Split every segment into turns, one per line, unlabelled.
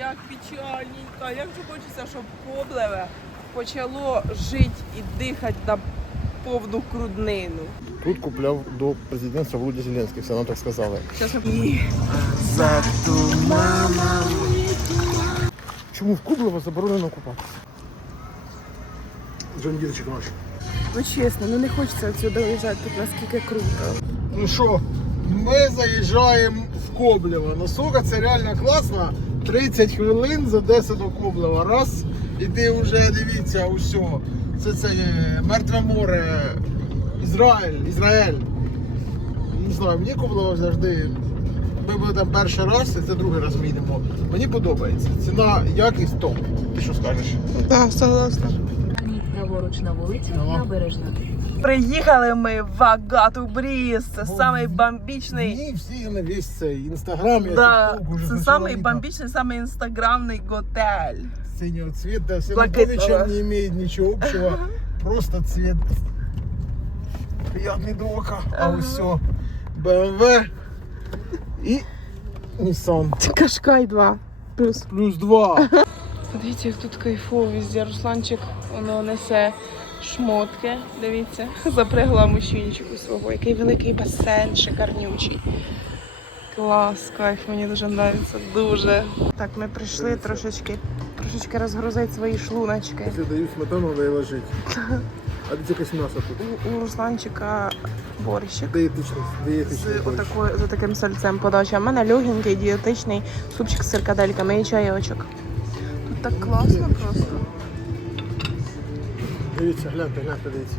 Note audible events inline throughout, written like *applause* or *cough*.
як печальненько, як же хочеться, щоб Коблеве почало жити і дихати на повну круднину.
Тут купляв до президентства Володя Зеленський, все нам так сказали.
Щас ми...
Чому в Кублево заборонено купатися? Джондірчик наш.
Ну чесно, ну не хочеться отсюди виїжджати, тут наскільки круто.
Ну що, ми заїжджаємо в Коблево. Ну сука, це реально класно. 30 хвилин з Одеси до Коблева. Раз, і ти вже дивіться, усьо. Це це е, мертве море. Ізраїль, Ізраїль. Не знаю, мені Коблево завжди. Ми були там перший раз, і це другий раз ми йдемо. Мені подобається. Ціна, якість топ. Ти що скажеш?
Так, согласна.
Праворуч на вулиці
Ага.
Набережна.
Приїхали ми в Агату Бріз. Це
Бо-
самий бомбічний.
Ні, всі на весь цей інстаграм, я
Да,
TikTok уже
це
почала
самий
видно.
бомбічний, самий інстаграмний готель.
синего цвета. С
Блакитного.
Януковичем не имеет ничего общего. *laughs* Просто цвет приятный до ока. А
Ага.
все. BMW и Nissan.
Кашкай 2 плюс.
Плюс два.
Подивіться, як тут кайфово везде. Русланчик воно несе шмотки. Дивіться, *laughs* запрягла мужчинчику свого. Який великий басейн, шикарнючий. Клас, кайф, мені дуже подобається. Дуже. Так, ми прийшли трошечки, трошечки розгрузити свої шлуночки.
Если даю сметану, надо и ложить. А где якесь мясо тут?
У, у Русланчика борщик.
Диетичний,
З,
борщ.
отакою, з таким сальцем подача. У мене легенький дієтичний супчик з сиркадельками і чайочок. Тут так класно просто.
Дивіться, гляньте, гляньте, дивіться.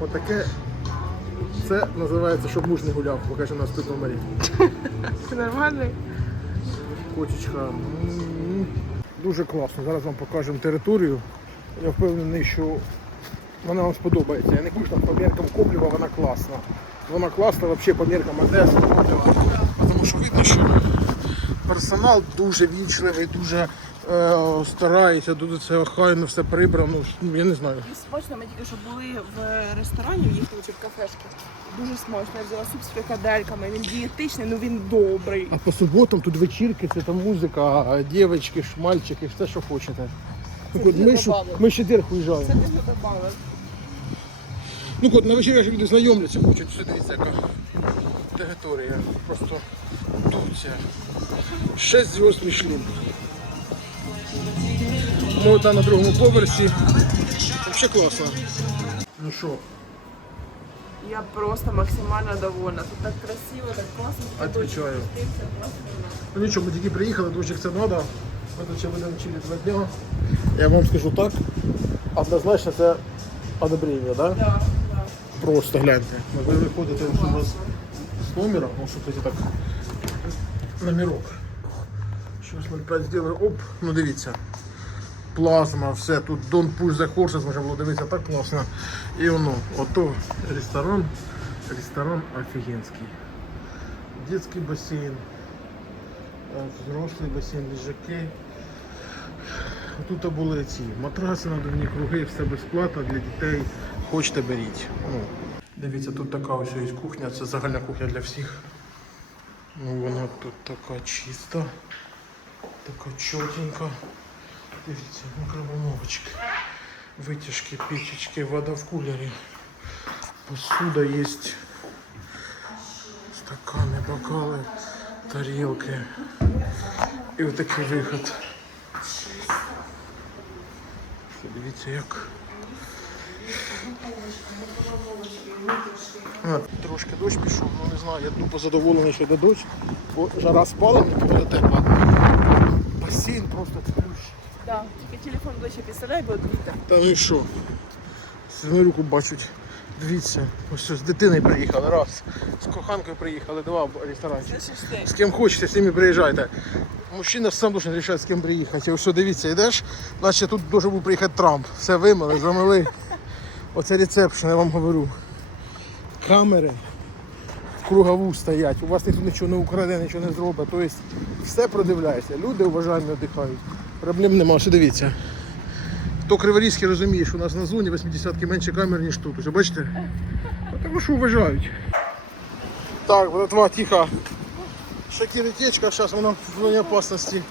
Отаке. Це називається, щоб муж не гуляв, покаже нас тут номері. *laughs*
Нормальний?
Кочечка. М. Дуже класно. Зараз вам покажемо територію. Я впевнений, що вона вам сподобається. Я не кажу, там по міркам Коблєва вона класна. Вона класна взагалі по міркам Одеси, Коблєва. Тому що видно, що персонал дуже вічливий, дуже е, старається, дуже це охайно все прибрано. Ну, я не знаю.
І смачно, ми тільки що були в ресторані, в їхньому чи в кафешці. Дуже смачно. Я взяла суп з фрикадельками. Він дієтичний, ну він добрий.
А по суботам тут вечірки, це там музика, дівчатки, мальчики, все, що хочете.
Це
От ми, ж, ми ще дерх уїжджаємо.
Це ти не добавив.
Ну от на вечірках люди знайомляться, хочуть сюди дивіться, яка територія. Просто Турція. Шесть зв'язд Мішлін. Ми там на другому поверсі. Взагалі класно. Ну що,
Я просто максимально довольна. Тут так красиво, так класно.
Отвечаю. ну нічого, ми тільки приїхали, дощик це треба. Ми тут ще будемо чили два дня. Я вам скажу так, однозначно це одобрення, да?
Да, да.
Просто гляньте. Ви виходите у вас з номера, ну що тоді так номерок. Щось 05 зробили. Оп, ну дивіться. Плазма, все, тут Don't Push the Horses, можна було дивитися так класно. І воно, ото ресторан, ресторан офігенський. Детський басейн, е, взрослий басейн, лежаки. Тут були ці матраси надувні круги, все безплатно для дітей. Хочете беріть. Ну. Дивіться, тут така ось є кухня, це загальна кухня для всіх. Ну, вона тут така чиста, така чотенька. Дивіться, микроволновочки, витяжки, печечки, вода в кулері. Посуда є. Стакани, бокали, тарілки. І отакий виход. Дивіться як. Трошки дощ пішов, ну не знаю, я тупо задоволений, що йде дощ, бо жара спала, мені буде тепло. Басейн просто плющ.
Да. Тільки телефон ближче підставляй, бо вітер.
Та ну і що? З мою руку бачать. Дивіться, ось що, з дитиною приїхали, раз. З коханкою приїхали, два ресторанчик. З ким хочете, з тими приїжджайте. Мужчина сам должен вирішати, з ким приїхати. Ось дивіться, йдеш, наче тут должен був приїхати Трамп. Все вимили, замили. Оце рецепшн, я вам говорю. Камери кругову стоять. У вас ніхто нічого не украде, нічого не зробить. Тобто все продивляється. Люди уважаємо віддихають. Проблем нема. Що дивіться. Хто криворізький розуміє, що у нас на зоні 80-ки менше камер, ніж тут. Ось бачите? Тому що вважають. Так, братва, тихо. Шакіри течка, зараз вона в зоні опасності.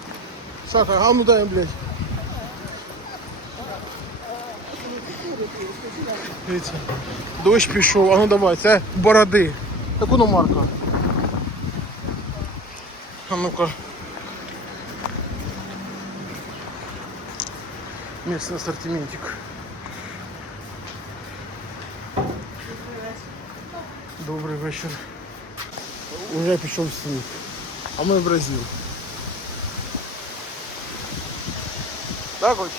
Саха, а ну дай, блядь. Дощ пішов, а ну давай, це бороди. Таку ну марка. А ну-ка. Місний асортиментик. Добрий вечір. Уже пішов сніг. А ми в Бразил. Так хоч?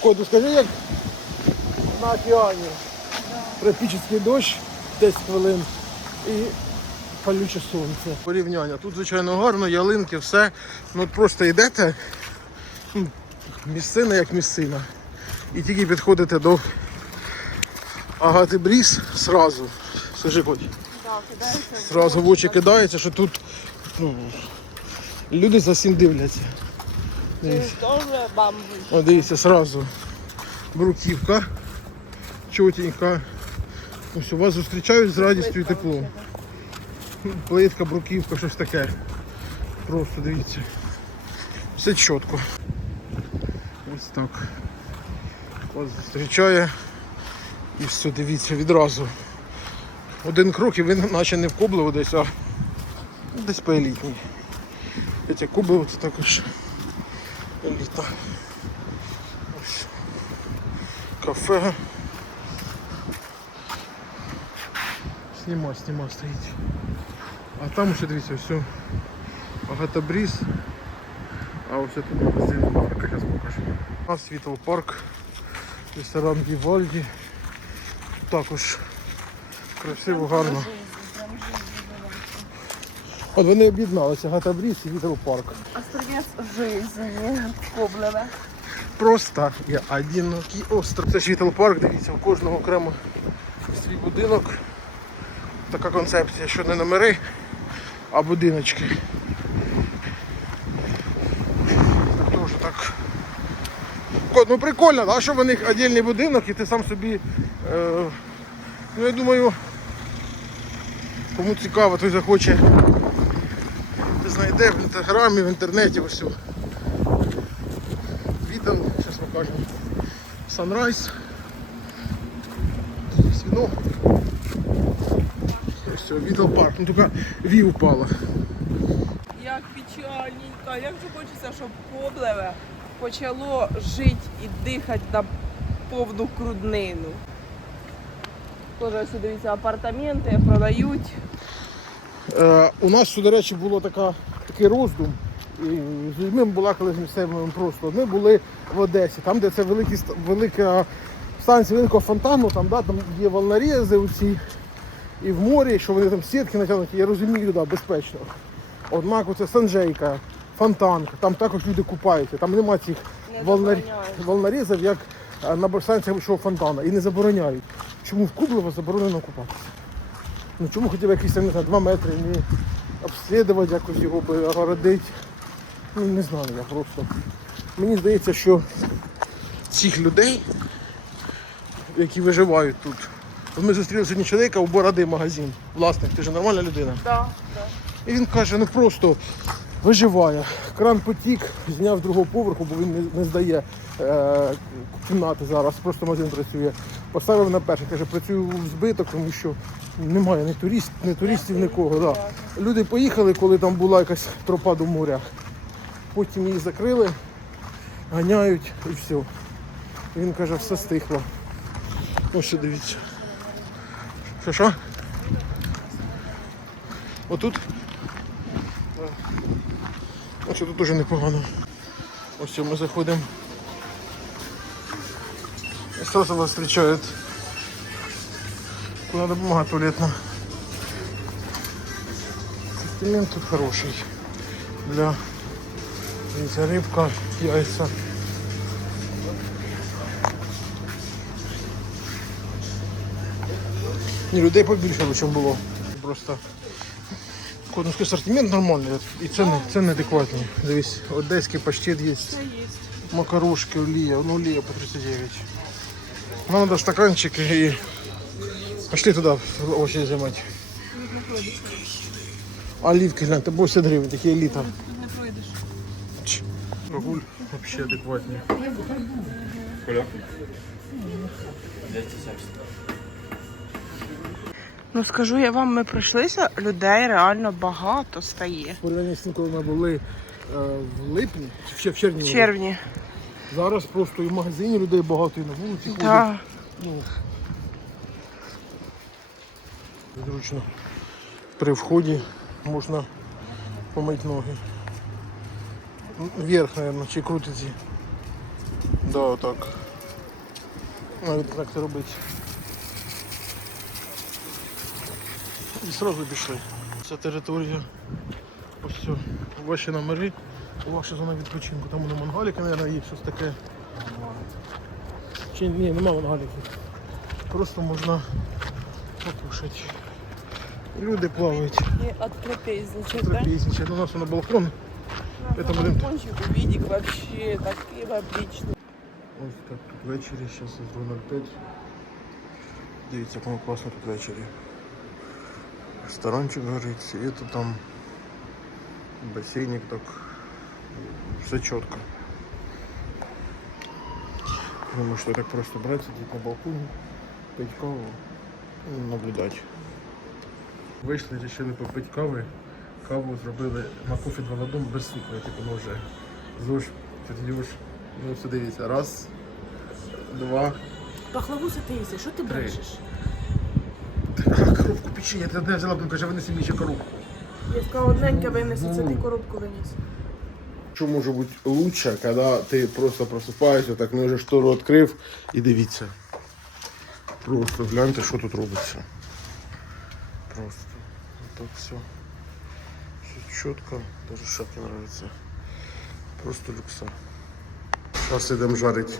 Коду, скажи, як на океані. Тропічний дощ 10 хвилин і палюче сонце. Порівняння. Тут, звичайно, гарно, ялинки, все. Ну от просто йдете, ну, місцина як місцина. І тільки підходите до Агати Бріс сразу. Скажи, Коть. Зразу в очі кидається, що тут ну, люди за всім дивляться. Дивіться.
Дуже.
О, дивіться, сразу. Бруківка. Чотенька. Ось у вас зустрічають з радістю і теплом. Плитка, бруківка, щось таке. Просто дивіться. Все чітко. Ось так. Вас зустрічає. І все, дивіться, відразу. Один крок і ви наче не в Коблево десь, а десь по елітній. Хоча Коблево це також еліта. Ось. Кафе. Сніма, сніма стоїть. А там ще дивіться, все. Агата Бріз. А ось тут магазин Марка, зараз покажу. У нас Світл парк, ресторан Вівальді. Також красиво, гарно. От вони об'єдналися, Агата Бріз і Вітл парк.
Острівець жизни. Коблеве.
Просто я одинокий остров. Це Світл парк, дивіться, у кожного окремо свій будинок. Така концепція, що не номери, а будиночки. Так Тоже так. Ну прикольно, да, що в них віддільний будинок і ти сам собі. Е, ну я думаю, кому цікаво, той захоче. Ти знайде в інстаграмі, в інтернеті ось. Відео, зараз покажемо. Здесь вино. Все, Відео парк. Ну тільки ві упала.
Як печальненько, як же хочеться, щоб Коблеве почало жити і дихати на повну круднину. Тоже ось дивіться, апартаменти продають.
Е, у нас, що, до речі, було така, такий роздум. І з людьми була коли з місцевими просто. Ми були в Одесі, там, де це великі, велика станція великого фонтану, там, да, там є волнорези оці, і в морі, що вони там сітки натягнуті, я розумію, да, безпечно. Однак оце Санжейка, фонтанка, там також люди купаються, там нема цих
Не
волнар... як е, на вищого фонтану. І не забороняють. Чому в Кублево заборонено купатися? Ну чому б якісь там, не знаю, 2 метри не обслідувати, якось його огородити. Ну не знаю я просто. Мені здається, що цих людей, які виживають тут. Ми зустріли сьогодні чоловіка у Бороди магазин. Власник, ти ж нормальна людина.
Да, да.
І він каже, ну просто виживає. Кран потік, зняв з другого поверху, бо він не, не здає е, кімнати зараз, просто магазин працює. Поставив на перший, каже, працюю в збиток, тому що немає ні, турист, ні туристів, нікого. Да. Люди поїхали, коли там була якась тропа до моря. Потім її закрили, ганяють і все. І він каже, все стихло. Ось що дивіться. Що що? Отут Ось тут дуже непогано. Ось ми заходимо. І сразу вас встречают. Куда бумага туалетна. Ассортимент тут хороший. Для рыбка, яйца. Ні, людей побільше, ніж було. Просто Конусний асортимент нормальний. І ціни, ціни адекватні. Дивись, одеський паштет є. Макарошки, олія, ну олія по 39. Нам надо стаканчики и пошли туда в очередь займати. Оливки, гляньте, 80 гривень, такі еліта.
Не пройдеш.
Прогуль вообще адекватні.
Ну скажу я вам, ми пройшлися, людей реально багато стає.
Порівняння з тим, коли ми були е, в липні, ще в червні.
В червні.
Зараз просто і в магазині людей багато, і на вулиці ходять. Ну, зручно. При вході можна помити ноги. Вверх, мабуть, чи крутиться. Да, отак. Навіть так це робити. І одразу пішли. Ця територія. Ось все. Ваші номери, ваша зона відпочинку. Там воно мангаліки, мабуть, є щось таке. Чи ні, нема мангаліків. Просто можна покушати. Люди плавають.
І оттрапезничать, да?
Трапезничать. У нас на балкон. Это будем-
балкончик, видик вообще такий отличный.
Ось так тут ввечері, зараз із 0,05. Дивіться, як воно класно тут ввечері. Ресторанчик горить, це там басейник так. Все чітко. Думаю, що так просто брати, сидіти на балконі, пити каву і наблюдати. Вийшли, вирішили попити кави. Каву зробили на кофі одному без цукру, типу, ну вже. Зуж, ну все дивіться. Раз, два.
Пахлавуся ти їси, що ти
брешеш? Печенья, ти одне взяла, б, каже, винеси мені ще коробку.
Я сказала, одненька винеси, це ти коробку виніс.
Що може бути лучше, коли ти просто просипаєшся, так не вже штору відкрив і дивіться. Просто гляньте, що тут робиться. Просто. Так все. Все чітко, даже шапки нравится. Просто люкса. Зараз йдемо жарити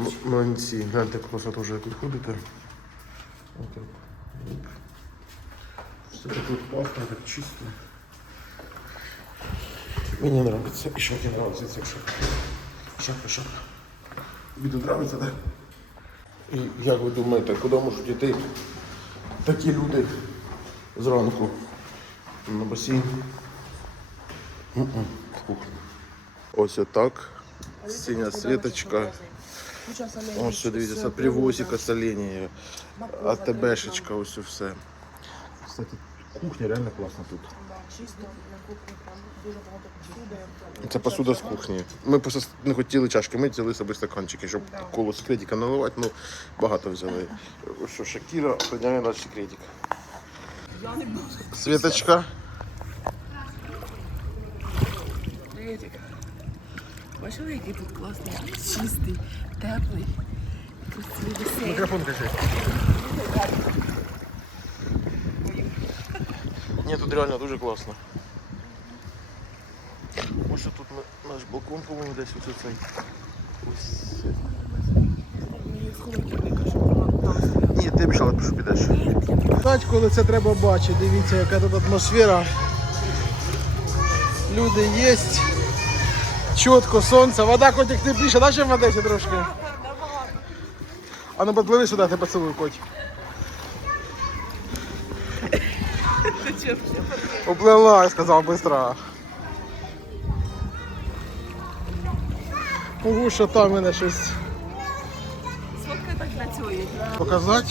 м- млинці. Гляньте, класно теж як відходите. Отак. Все так тут пахне, так чисто. Мені нравится. Еще один нравится ця шапка. Шапка, шапка. Тобі нравится, да? І як ви думаєте, куди можуть йти такі люди зранку? На басейн? Ось отак. Синя світочка. Ось що дивіться, привозика з. АТБшечка, ось все. Кстати, кухня реально класна тут.
Чисто на кухні, там дуже багато посуди.
Це посуда з кухні. Ми просто не хотіли чашки мити, взяли собі стаканчики, щоб коло секретика наливати, ну багато взяли. Що Шакіра охороняє наш секретик. Світочка.
Бачили, який тут класний, чистий, теплий, красивий.
Мікрофон кажи. Ні, тут реально дуже класно. Ось тут наш балкон, по-моєму, десь ось цей. Ось. Ні, ти обіцяла, що підеш. Бать, коли це треба бачити, дивіться, яка тут атмосфера. Люди є. Чітко, сонце, вода хоч як тепліша, да, ще в Одесі трошки? А ну подпливи сюди, ти поцілуй, Уплила, я сказав, быстро. Ого, що там мене щось
Сфоткай так для цього є.
показати.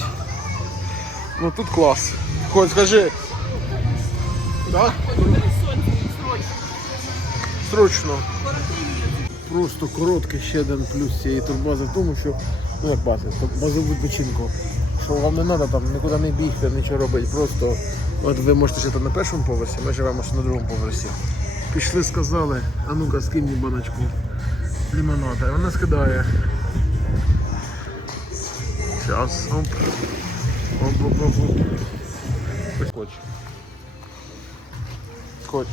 Ну тут клас. Хоть скажи. Да? Срочно. Просто короткий ще один плюс цієї турбази в тому, що ну як бази, базову відпочинку. Що вам не треба там нікуди не бігти, нічого робити. Просто от ви можете жити на першому поверсі, ми живемо ще на другому поверсі. Пішли, сказали, а ну-ка скинь мені баночку лимонада. І вона скидає. Сейчас. Оп. Оп, оп, оп, оп. Скотч. Скотч.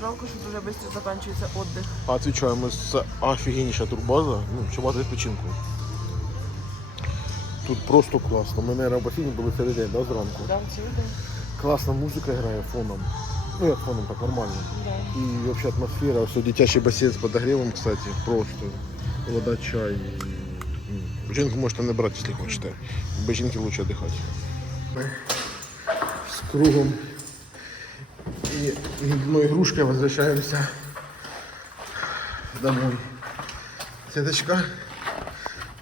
Жалко, що дуже швидко закінчується віддих.
А отвечаємо, це офігенніша турбаза, ну, база відпочинку. Тут просто класно. Ми, наверное, в були цілий день, да, зранку.
Да, цілий день.
Класна музика грає фоном. Ну, як фоном, так нормально.
Да.
І взагалі атмосфера, ось дитячий басейн з подогрівом, кстати, просто. Вода, чай. М. Жінку можете не брати, якщо хочете. Без жінки лучше віддихати. Ми з кругом і гібною ігрушкою возвращаємося домой. Сеточка.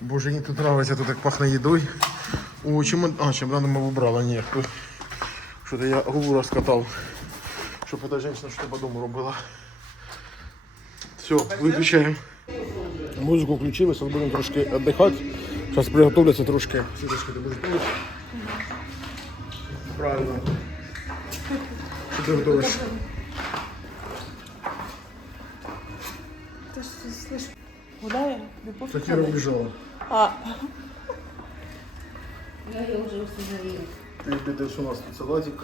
Боже, мені тут нравится, тут так пахне їдою. О, чемодан, а, чемодан мы убрала, ні, хто. Що-то я голову розкатав, щоб эта женщина що-то по дому робила. Все, виключаємо. Музику включили, зараз будемо трошки віддихати. Зараз приготовляться трошки. Сіточка, ти будеш? Правильно. Що ти готовиш?
Ти ж слиш. Гуляє?
Убежала.
А,
Я ее уже установила.
Ти підеш у нас тут салатик.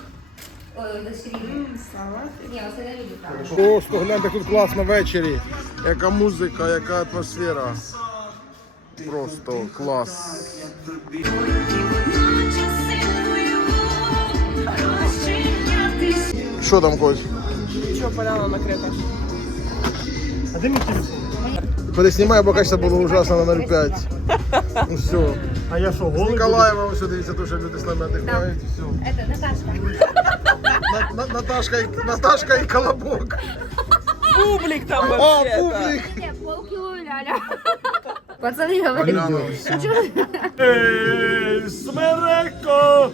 Ой, до середины.
салат.
Не, установили, правда.
Просто гляньте, тут класно ввечері. Яка музика, яка атмосфера. Просто клас. Що там, Кость?
Що, поляна накрита?
А де мій телефон? Переснімай, бо качество було ужасно на 0,5. Ну все.
А я що,
З
голий?
Ніколаєва ось дивіться, то, що люди з нами віддихають. і все.
Это Наташка.
На- на- Наташка, і- Наташка і Колобок.
Публік там
О,
вообще.
публік!
Нет, полкило ляля. Пацаны говорят,
Ей, Смереко!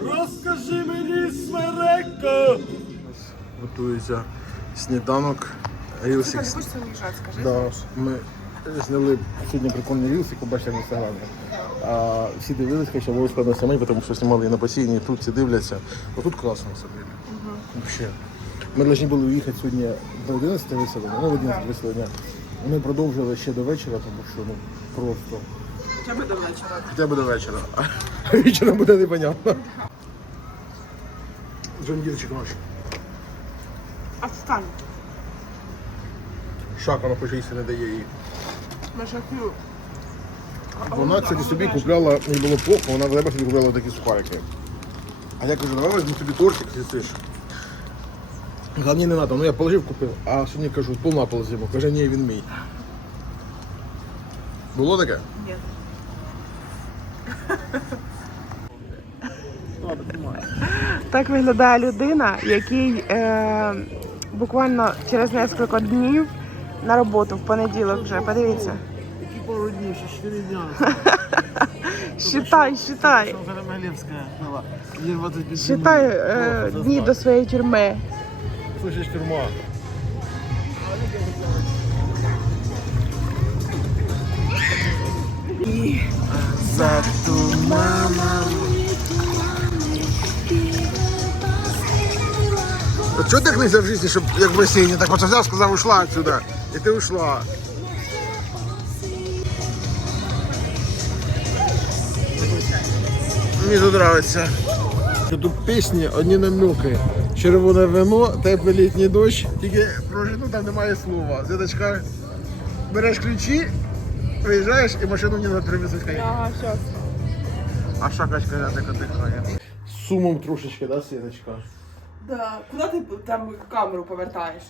Розкажи мені, Смереко!
Готується сніданок. Рілсик.
не хочеш уїжджати, скажи?
Да, ми зняли сьогодні прикольний рілсик, побачите в інстаграмі. А всі дивились, що обов'язково на самий, тому що знімали і на басейні, тут всі дивляться. Отут класно собі. Вообще. Ми повинні були уїхати сьогодні до 11 виселення, ну в 11 виселення. Ми продовжили ще до вечора, тому що ну просто.
Хоча б до вечора.
Хоча б до вечора. А вечором буде непонятно. Джондірчик наш.
Отстань.
Шака на пожійці не дає їй.
Машакю.
Вона, кстати, собі купляла, їй було плохо, вона в собі купляла такі сухарики. А я кажу, давай візьму тобі тортик з'їсиш. Каже, ні, не треба, ну я положив, купив, а сьогодні кажу, повна полозимо. Каже, ні, він мій. Було таке?
Ні. Так виглядає людина, який е, буквально через кілька днів на роботу в понеділок вже. Подивіться.
Пару ще 4 дня. *laughs*
Считай, считай.
Що Карамелівська була? 25
Считай е, дні до своєї тюрми.
Слышиш, тюрма.
За
От чого так нельзя в житті, щоб як в басейні, так от взяв, сказав, ушла отсюда. І ти ушла. Мені тут. Тут пісні, одні намеки. Червоне вино, теплий літній дощ. Тільки про жену там немає слова. Зяточка, береш ключі, приїжджаєш і машину мені на привезуть.
Ага, все.
А шакачка рядом дихає. Сумом трошечки, да, Світочка?
Да. Куди ти там камеру повертаєш?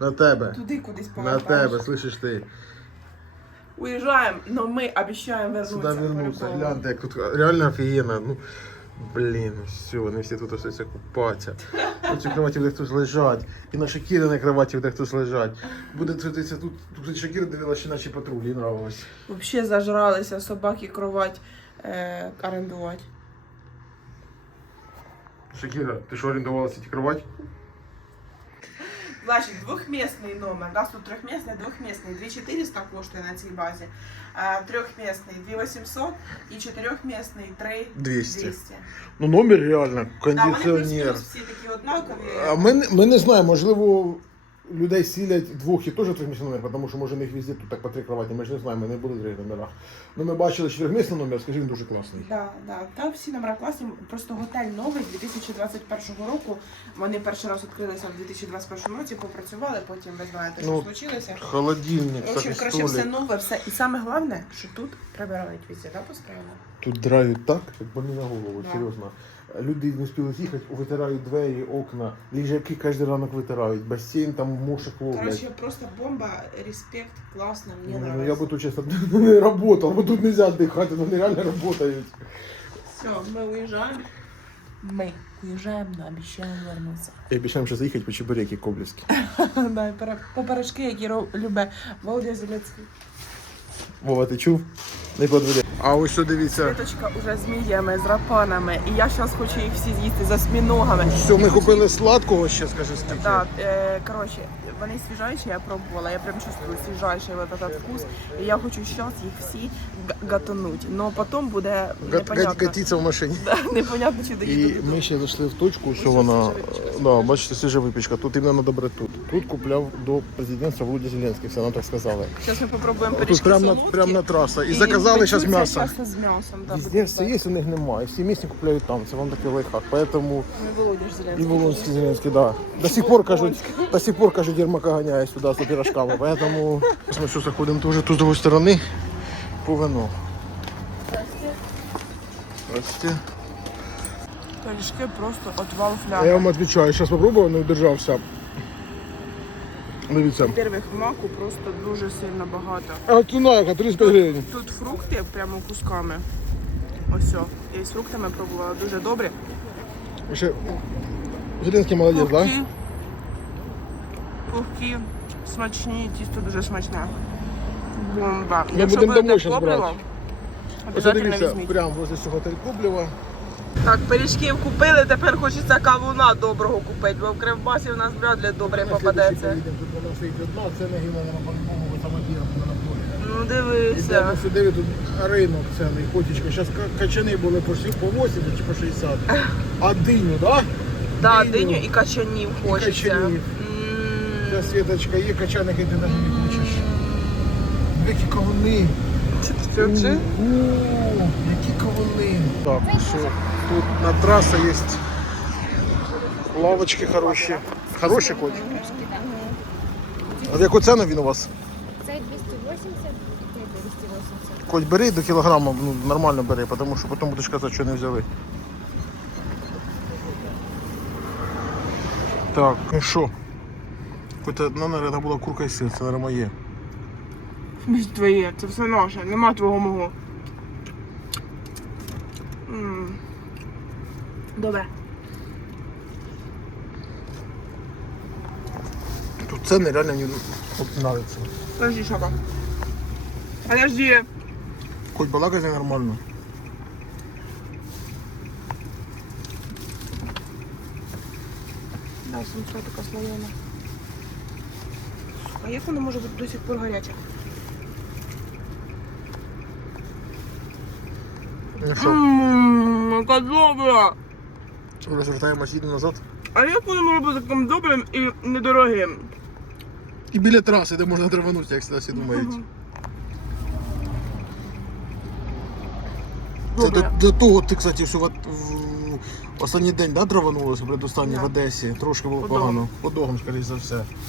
На тебе.
Туди кудись повертаєш.
На тебе, слышиш ти.
Уїжджаємо, але ми обіцяємо вернутися.
Сюди вернувся.
по-любому.
Гляньте, як тут реально офігенно. Ну, блін, ну все, вони всі тут остаються купатися. На цій кроваті буде хтось лежать. І на Шакірі на кроваті буде хтось лежать. Буде дивитися тут, тут Шакіра дивилася, наче патрулі, нравилось.
Взагалі зажралися собаки кровать е, орендувати.
Шакіра, ти що орендувалася ці кровать?
Значить, двохмісний номер. У нас тут трьохмісний, двохмісний. 2400 коштує на цій базі. А, трьохмісний 2800 і чотирьохмісний 3200.
200. Ну номер реально,
Да, вони
кондиціонер.
плюс-мінус всі такі однакові.
А ми, не- ми не знаємо, можливо, людей сілять двох і теж трьохмісний номер, тому що може них везде тут так по три кроваті, ми ж не знаємо, ми не були в трьох номерах. Ну ми бачили чотирьохмісний номер, скажи, він дуже класний.
Да, да. Там всі номера класні. Просто готель новий 2021 року. Вони перший раз відкрилися в 2021 році, попрацювали, потім ви знаєте, що
Ну,
случилося.
Холодильник,
В общем, коротше, все нове, все. І саме головне, що тут прибирають везде, да, постійно?
Тут драють так, як больні на голову,
Да.
серйозно. Люди не встигли їхати, витирають двері, окна, ліжаки кожен ранок витирають, басейн там мушек ловлять.
Короче, просто бомба, респект, классно, мне
Ну,
нравится.
я бы тут честно *laughs* не работал, бо тут нельзя отдыхать, но они реально работают.
Все, мы уезжаем. Мы. Уїжджаємо, но обіцяємо вернутися.
І обіцяємо ще заїхати по чебуреки коблівські. *laughs*
Да, і пере- по пирожки, які ро- любить Володя Зеленський.
Вова, ти чув? Не подведи. А ось що дивіться.
Квіточка уже з мідіями, з рапанами. І я зараз хочу їх всі з'їсти за сміногами.
Все, ми купили сладкого ще, скажи скільки.
Так, е, коротше, вони свіжайші, я пробувала, я прям чувствую свіжайший вот этот вкус. І я хочу зараз їх всі гатануть. Но потім буде непонятно,
Катіться в машині.
Да, непонятно, чи доїду
І
додому.
ми ще зайшли в точку, що вона, да, бачите, свіжа випічка. Тут іменно добре тут. Тут купляв до президентства Володя Зеленський, все нам так сказали.
Зараз ми попробуємо
Тут прямо на, прямо на траса. І заказали зараз м'ясо.
з м'ясом. Да,
Везде все є, у них немає. Всі місні купляють там. Це вам такий лайфхак. Поэтому
Володя ж
і
Зеленський.
Зеленський, да. До сих пор кажуть, до сих пор кажуть, Єрмака ганяє сюди за пирожками. Поэтому ми все заходимо теж тут з другої сторони по вино. Здрасте.
Пиріжки просто отвал
А я вам відповідаю, зараз спробував, не удержався. Дивіться.
Во-первых, маку просто дуже сильно багато.
А ціна яка 35 гривень.
Тут фрукти прямо кусками. Ось все. Я з фруктами пробувала дуже добре.
Ще Зеленський молодець, так?
Пухкі, пухкі, смачні, тісто дуже смачне. Бомба.
Ми
Якщо
будемо
будете
брати.
Обов'язково візьміть.
прямо возле цього готель Коблєва.
Так, пиріжків купили, тепер хочеться кавуна доброго купити, бо в Кривбасі в нас вряд ли добре попадеться. Ну дивися.
сюди, тут ринок цілий, котічка. Зараз качани були по сі- 80 чи по 60. А диню, так?
Да,
диню.
і качанів хочеться.
качанів. Світочка є, качаник і ти навіть не хочеш. Які кавуни.
Це вже?
О, які кавуни. Так, все. Тут на траса є лавочки хороші. Хороші коч. А в яку ціну він у вас?
Цей 280, цей 280.
Коч бери до кілограма, ну, нормально бери, тому що потім будеш казати, що не взяли. Так, ну що? Хоч одна, наверное, була курка і сир, це, наверное, моє.
Місць твоє, це все наше, нема твого мого. Добре.
Тут ціни реально мені от, нравиться.
Подожди, шака. Подожди.
Хоч балакати нормально.
Да, сумка така слоєна. А як воно може бути до сих пор гаряче?
Ну що,
Ммм, яка добра.
розвертаємось, їдемо назад.
А як може бути таким добрим і недорогим?
І біля траси, де можна траванутися, як всі думають. Це до, до того ти, кстати, що в, в останній день да, траванулося, предостанній
Да.
в Одесі. Трошки було
По
погано. По догам, скоріш за все.